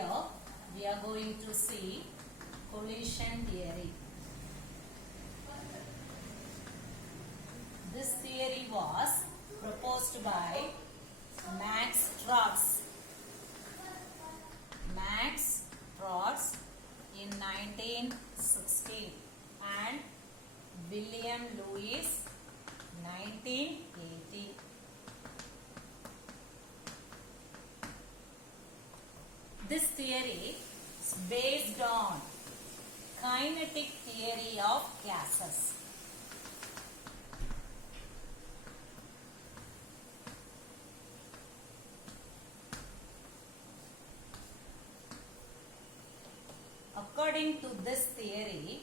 video, we are going to see collision theory. This theory was proposed by Max Strauss. Max Strauss in 1916 and William Lewis 1980. This theory is based on kinetic theory of gases. According to this theory,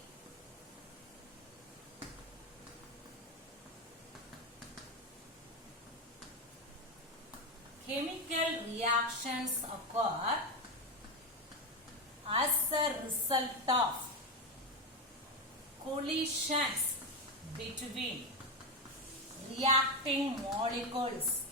chemical reactions occur as a result of collisions between reacting molecules.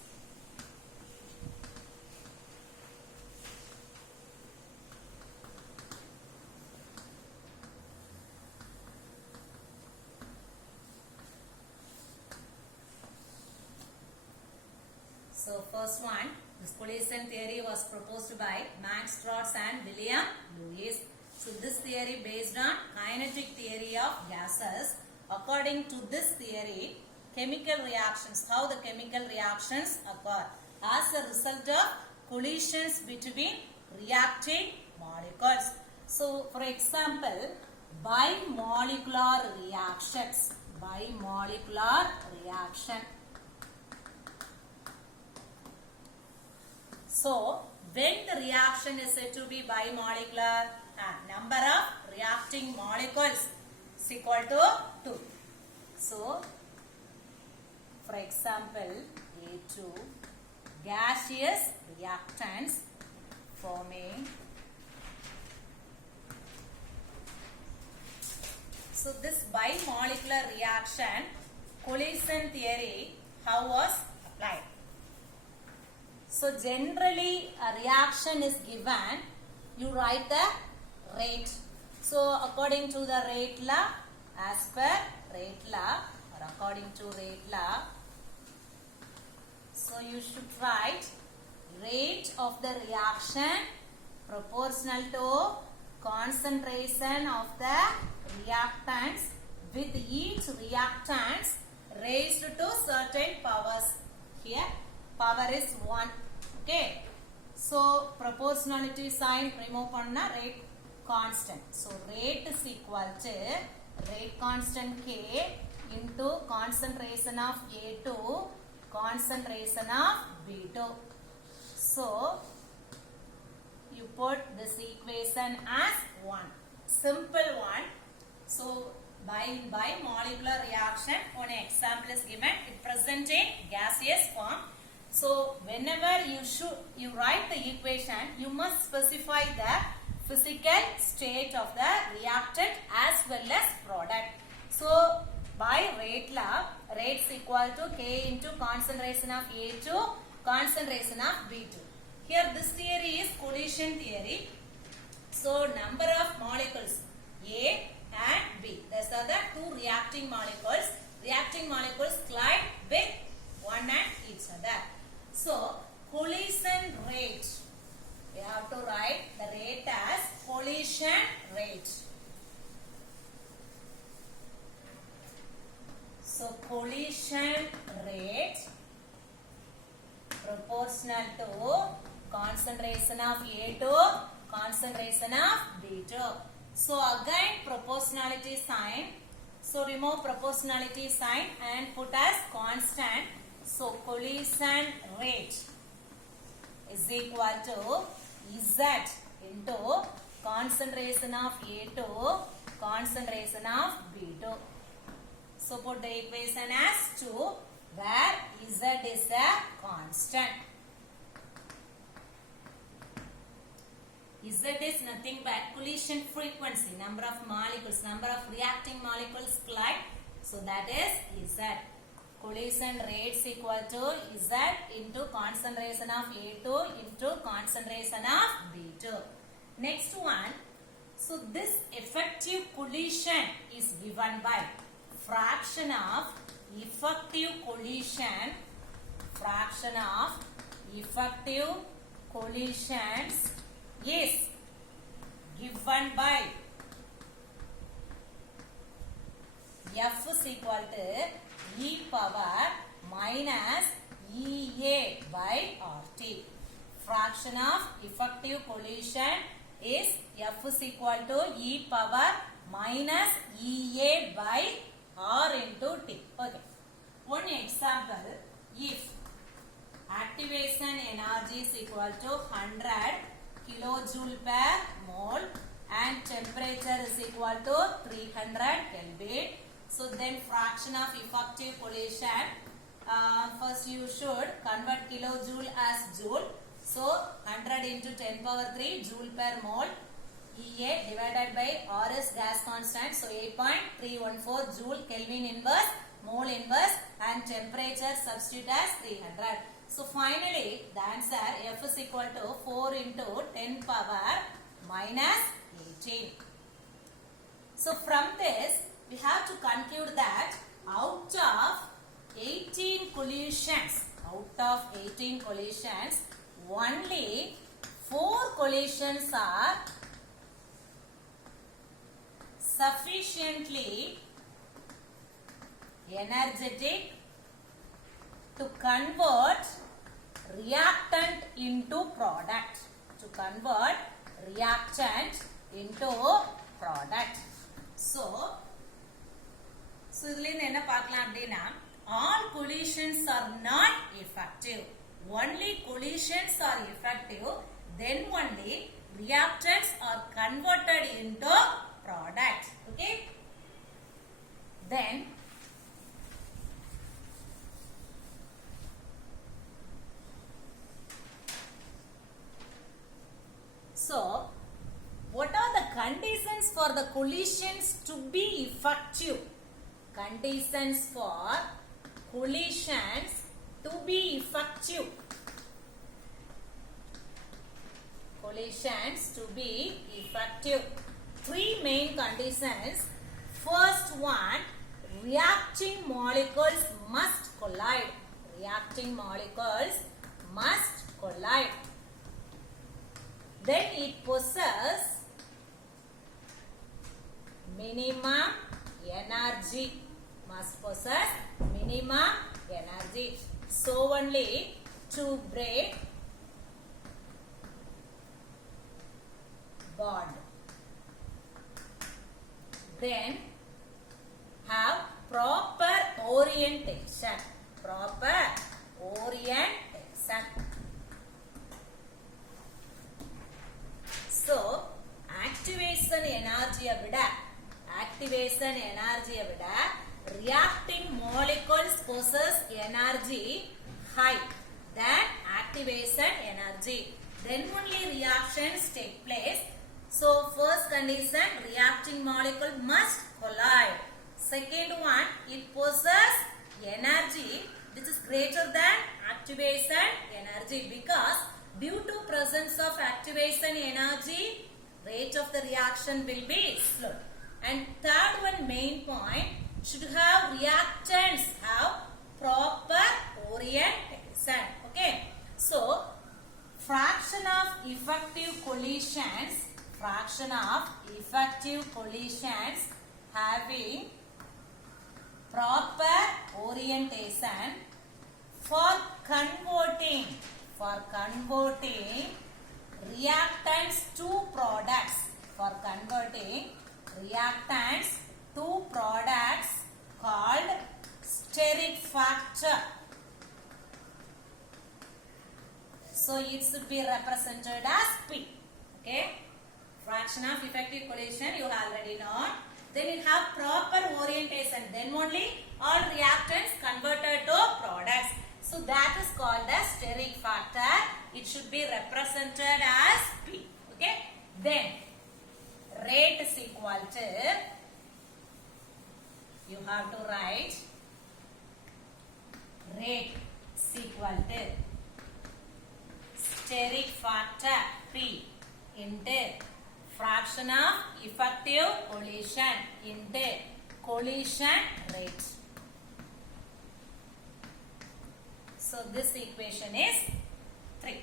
So first one, this collision theory was proposed by Max Strauss and William Lewis. So this theory based on kinetic theory of gases. According to this theory, chemical reactions, how the chemical reactions occur as a result of collisions between reacting molecules. So for example, bimolecular reactions, bimolecular reaction. So, when the reaction is said to be bimolecular, number of reacting molecules is equal to 2. So, for example, A2 gaseous reactants forming. So, this bimolecular reaction collision theory how was applied? So generally a reaction is given, you write the rate. So according to the rate law, as per rate law or according to rate law, so you should write rate of the reaction proportional to concentration of the reactants with each reactants raised to certain powers. Here power is 1. Okay, so proportionality sign remove panna rate constant. So rate is equal to rate constant K into concentration of A2, concentration of B2. So you put this equation as 1. Simple one. So by molecular reaction, one example is given. It present in gaseous form. So whenever you write the equation, you must specify the physical state of the reactant as well as product. So by rate law, rate is equal to K into concentration of A2, concentration of B2. Here this theory is collision theory. So number of molecules A and B. These are the two reacting molecules. Reacting molecules collide with one and each other. So, collision rate, we have to write the rate as collision rate. So, collision rate proportional to concentration of A2, concentration of B2. So, again proportionality sign. So, remove proportionality sign and put as constant. So, collision rate is equal to Z into concentration of A2, concentration of B2. So, put the equation as 2 where Z is a constant. Z is nothing but collision frequency, number of molecules, number of reacting molecules collide. So, that is Z. collision rates equal to Z into concentration of A2 into concentration of B2. Next one. So this effective collision is given by fraction of effective collision. Fraction of effective collisions is given by F is equal to e power minus EA by RT. Fraction of effective collision is F is equal to e power minus EA by R into T. Okay. One example, if activation energy is equal to 100 kilojoule per mole and temperature is equal to 300 Kelvin. So then fraction of effective collision, first you should convert kilojoule as joule. So 100 into 10 power 3 joule per mole. EA divided by R is gas constant. So 8.314 joule Kelvin inverse, mole inverse, and temperature substitute as 300. So finally the answer F is equal to 4 into 10 power minus 18. So from this we have to conclude that out of 18 collisions, only 4 collisions are sufficiently energetic to convert reactant into product. So இதுல என்ன பார்க்கலாம் அப்படினா all collisions are not effective. Only collisions are effective, then only reactants are converted into product. Okay, then so what are the conditions for the collisions to be effective? Conditions for collisions to be effective. Collisions to be effective. 3 main conditions. First one, reacting molecules must collide. Then it possesses minimum energy. So only to break bond. Then have proper orientation. So activation energy விட reacting molecules possess energy high than activation energy. Then only reactions take place. So first condition, reacting molecule must collide. Second one, it possesses energy which is greater than activation energy, because due to presence of activation energy, rate of the reaction will be slow. And third one, main point, should have reactants have proper orientation. Okay, so fraction of effective collisions having proper orientation for converting reactants to products. Called steric factor. So it should be represented as P. Okay, fraction of effective collision you already know. Then it have proper orientation, then only all reactants converted to products. So that is called as steric factor. It should be represented as P. Okay, then rate is equal to, you have to write rate is equal to steric factor P into fraction of effective collision into collision rate. So this equation is 3.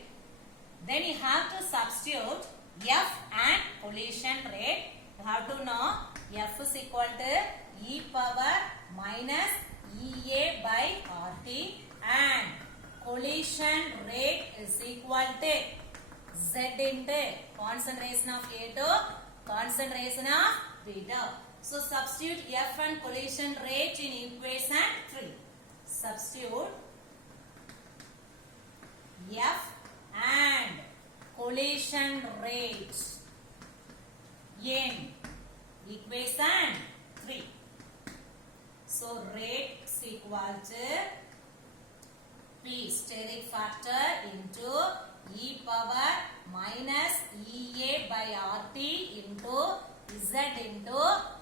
Then you have to substitute F and collision rate. You have to know F is equal to e power minus Ea by RT and collision rate is equal to Z into concentration of A to concentration of B to. So substitute F and collision rate in equation 3. Substitute F and collision rate in equation 3. So rate is equal to P steric factor into e power minus Ea by RT into Z into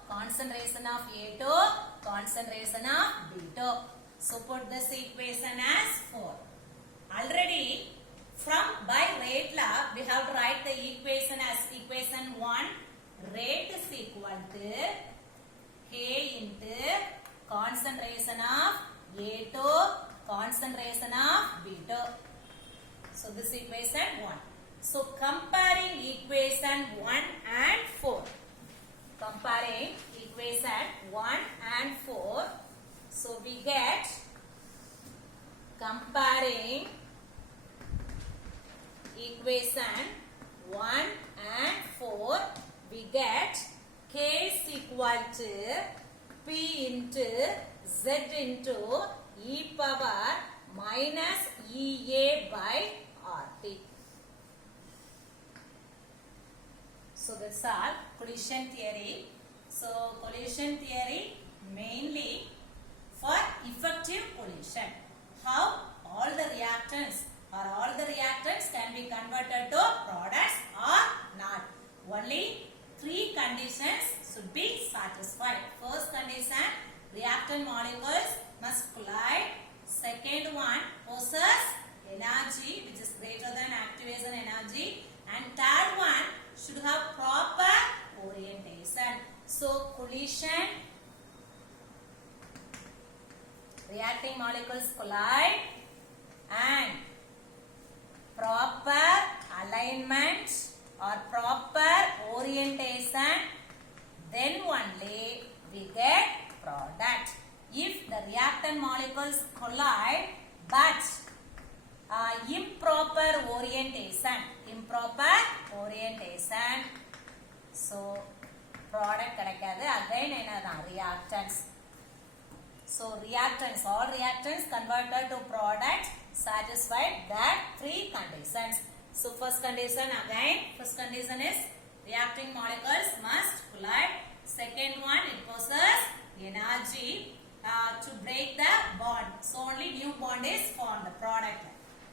concentration of A to concentration of B2. So put this equation as 4. Already from by rate law we have to write the equation as equation 1. Rate is equal to K into concentration of A to concentration of B2. So this equation 1. So comparing equation 1 and 4. Comparing equation 1 and 4. So we get comparing equation 1 and 4. We get K is equal to P into Z into e power minus Ea by RT. So that's all collision theory. So collision theory mainly for effective collision. How all the reactants can be converted to products or not. Only 3 conditions should be satisfied. First condition, reactant molecules must collide. Second one, possess energy which is greater than activation energy. And third one, should have proper orientation. So collision, reacting molecules collide and proper alignment or proper orientation, then only we get product. If the reactant molecules collide but improper orientation, so product கிடைக்காது. Again என்னதான் reactants. So reactants, all reactants converted to product satisfied that 3 conditions. So first condition again, first condition is reacting molecules must collide. Second one, it possesses energy to break the bond. So only new bond is formed, the product.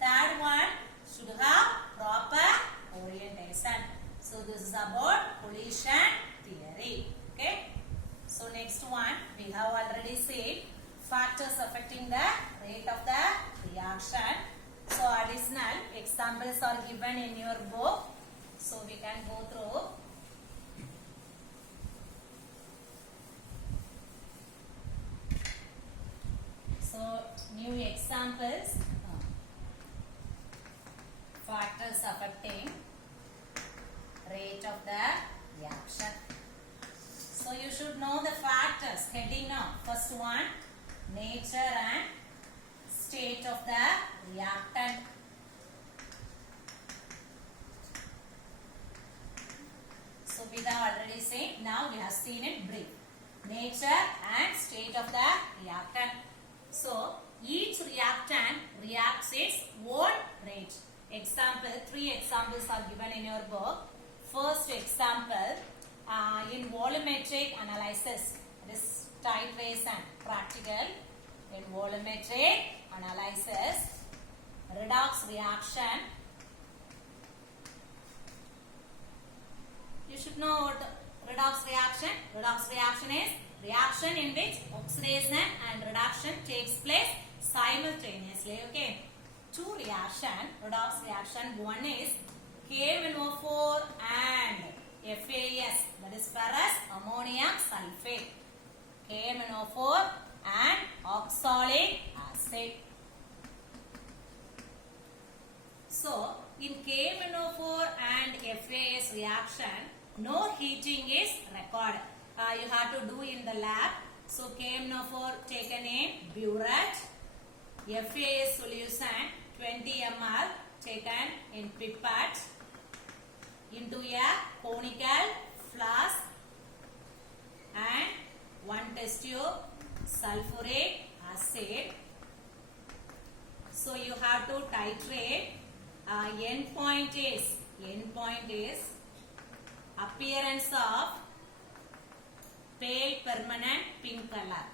Third one, should have proper orientation. So this is about collision theory. Okay. So next one, we have already seen factors affecting the rate of the reaction. So additional examples are given in your book. So we can go through. So new examples. Factors affecting rate of the reaction. So you should know the factors. Heading now. First one, nature and state of the reactant. So we have already seen. Now we have seen it brief. Nature and state of the reactant. So each reactant reacts its own rate. Example, 3 examples are given in your book. First example, in volumetric analysis, this titration practical. In volumetric analysis, redox reaction. You should know what redox reaction. Redox reaction is reaction in which oxidation and reduction takes place simultaneously. Okay. 2 reaction, redox reaction. One is KMNO4 and FAS, that is ferrous ammonium sulfate. KMNO4 and oxalic acid. So, in KMNO4 and FAS reaction, no heating is recorded. You have to do in the lab. So, KMNO4 taken in burette, FAS solution 20 ml taken in pipette into a conical flask and 1 test tube sulfuric acid. So, you have to titrate. End point is appearance of pale permanent pink color.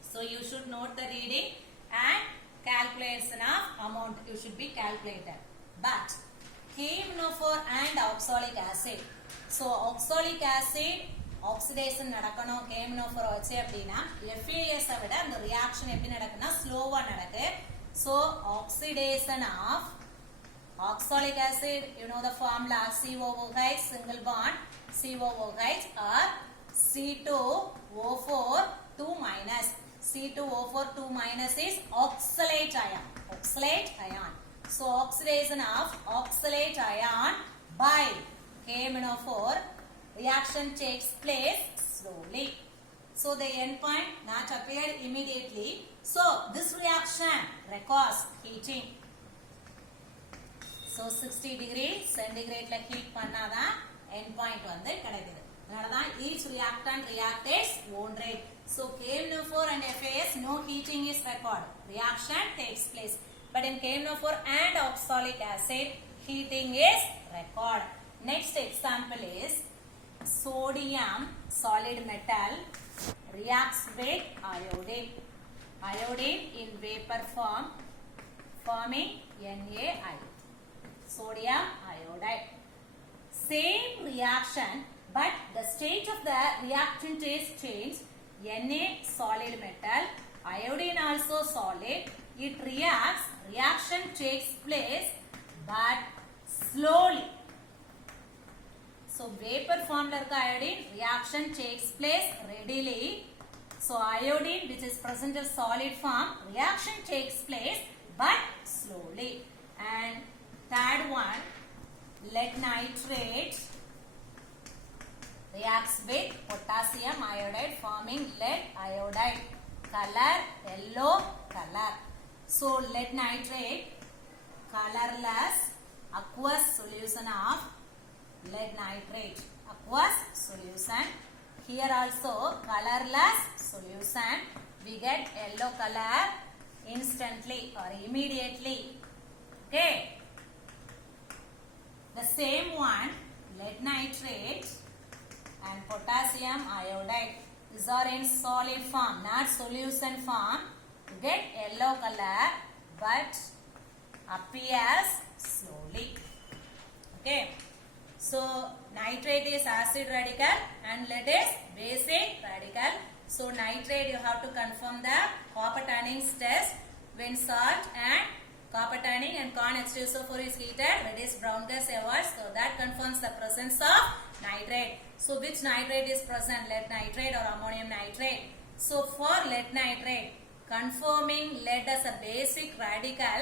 So you should note the reading and calculation of amount you should be calculated. But KMNO4 and oxalic acid. So oxalic acid oxidation நடக்கணும் KMNO4 வச்சு அப்படினா FAS விட அந்த reaction எப்படி நடக்கும்னா ஸ்லோவா நடக்குது. So oxidation of oxalic acid, you know the formula COOH single bond COOH or C2O4 2 minus. C2O4 2 minus is oxalate ion. So oxidation of oxalate ion by KMNO4 reaction takes place slowly. So the end point not appeared immediately. So this reaction requires heating. So 60 degree centigrade la heat பண்ணாதான் end point வந்து கிடைக்குது. அதனாலதான் each reactant react its own rate. So KMNO4 and FAS no heating is required. Reaction takes place. But in KMNO4 and oxalic acid heating is required. Next example is sodium solid metal reacts with iodine. Iodine in vapor form forming NaI. Sodium iodide. Same reaction but the state of the reactant is changed. Na solid metal, iodine also solid. It reacts, reaction takes place but slowly. So vapor form la irukka iodine reaction takes place readily. So iodine which is present in solid form reaction takes place but slowly. And third one, lead nitrate reacts with potassium iodide forming lead iodide. Color yellow color. So lead nitrate colorless aqueous solution of lead nitrate. Aqueous solution. Here also colorless solution. We get yellow color instantly or immediately. Okay. The same one, lead nitrate and potassium iodide. These are in solid form, not solution form. You get yellow color but appears slowly. Okay. So nitrate is acid radical and lead is basic radical. So nitrate you have to confirm the copper tannings test when salt and copper tanning and corn H2SO4 is heated, reddish brown gas emerges. So that confirms the presence of nitrate. So which nitrate is present, lead nitrate or ammonium nitrate? So for lead nitrate, confirming lead as a basic radical,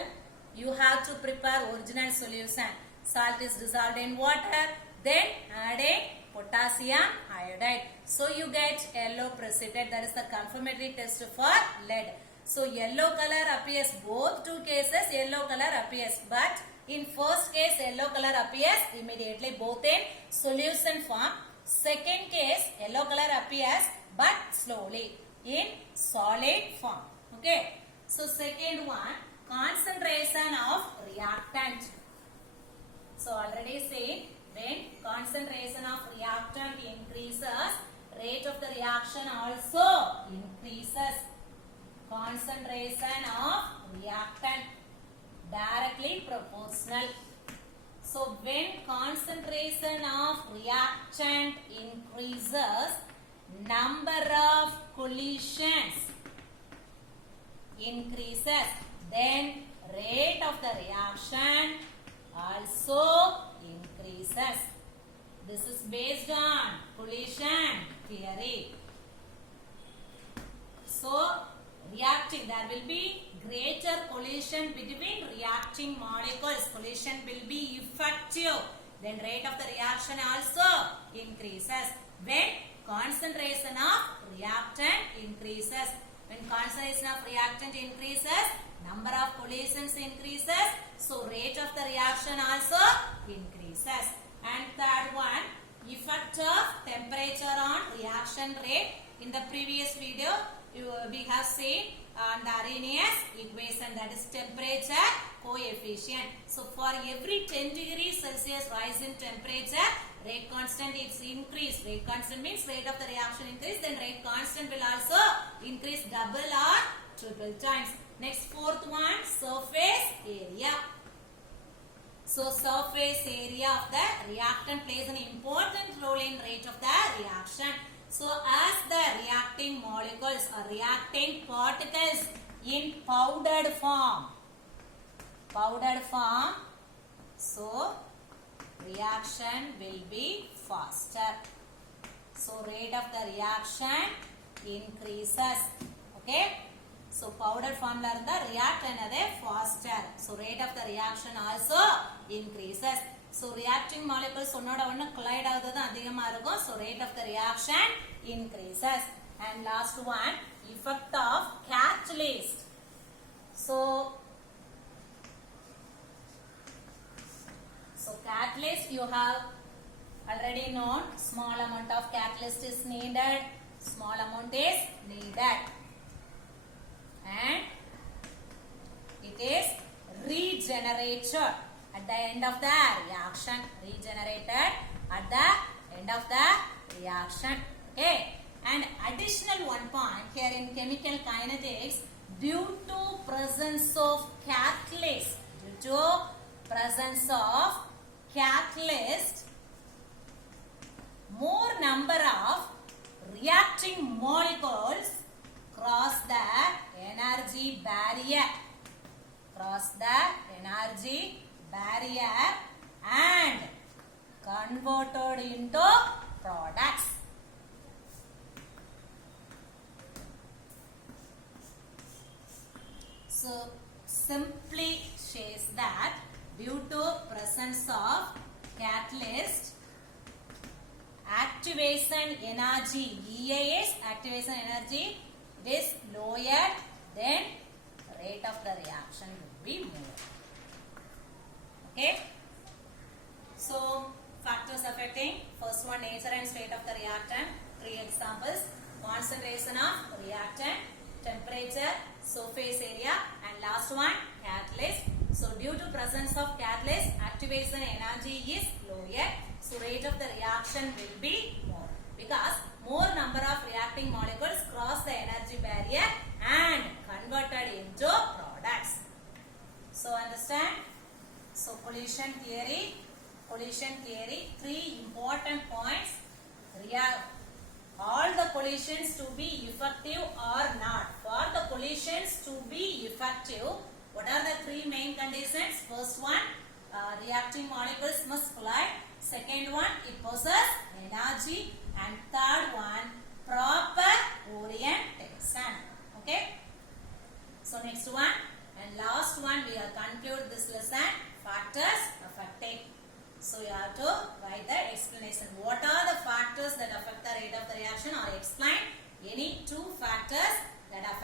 you have to prepare original solution. Salt is dissolved in water, then adding potassium iodide. So you get yellow precipitate. That is the confirmatory test for lead. So yellow color appears, both two cases yellow color appears, but in first case yellow color appears immediately both in solution form. Second case yellow color appears but slowly in solid form. Okay. So second one, concentration of reactant. So already said when concentration of reactant increases, rate of the reaction also increases. Concentration of reactant directly proportional. So when concentration of reactant increases, number of collisions increases, then rate of the reaction also increases. This is based on collision theory. So, reacting, there will be greater collision between reacting molecules. Collision will be effective. Then rate of the reaction also increases. When concentration of reactant increases. When concentration of reactant increases, number of collisions increases. So, rate of the reaction also increases. And third one, effect of temperature on reaction rate. In the previous video, we have seen on the Arrhenius equation, that is temperature coefficient. So for every 10 degrees Celsius rise in temperature, rate constant is increased. Rate constant means rate of the reaction increase, then rate constant will also increase double or triple times. Next, fourth one, surface area. So surface area of the reactant plays an important role in rate of the reaction. So as the reacting molecules or reacting particles in powdered form, so reaction will be faster. So rate of the reaction increases. Okay. So powder form la irundha react another faster. So rate of the reaction also increases. So reacting molecules onnoda onnu collide agudhu adhigama irukum. So rate of the reaction increases. And last one, effect of catalyst. So catalyst you have already known. Small amount of catalyst is needed. Small amount is needed. And it is regenerated at the end of the reaction. Regenerated at the end of the reaction. Okay. And additional one point here in chemical kinetics, due to presence of catalyst, more number of reacting molecules cross the energy barrier. And converted into products. So simply says that due to presence of catalyst, activation energy, EAS activation energy is lower, then rate of the reaction will be more. Okay. So factors affecting, first one, nature and state of the reactant. 3 examples: concentration of reactant, temperature, surface area, and last one, catalyst. So due to presence of catalyst, activation energy is lower, so rate of the reaction will be more, because more number of reacting molecules cross the energy barrier and converted into products. So understand? So collision theory, 3 important points. All the collisions to be effective or not. For the collisions to be effective, what are the 3 main conditions? First one, reacting molecules must collide. Second one, it possesses energy. And third one, proper orientation. Okay. So next one and last one, we will conclude this lesson, factors affecting. So you have to write the explanation. What are the factors that affect the rate of the reaction, or explain any 2 factors that affect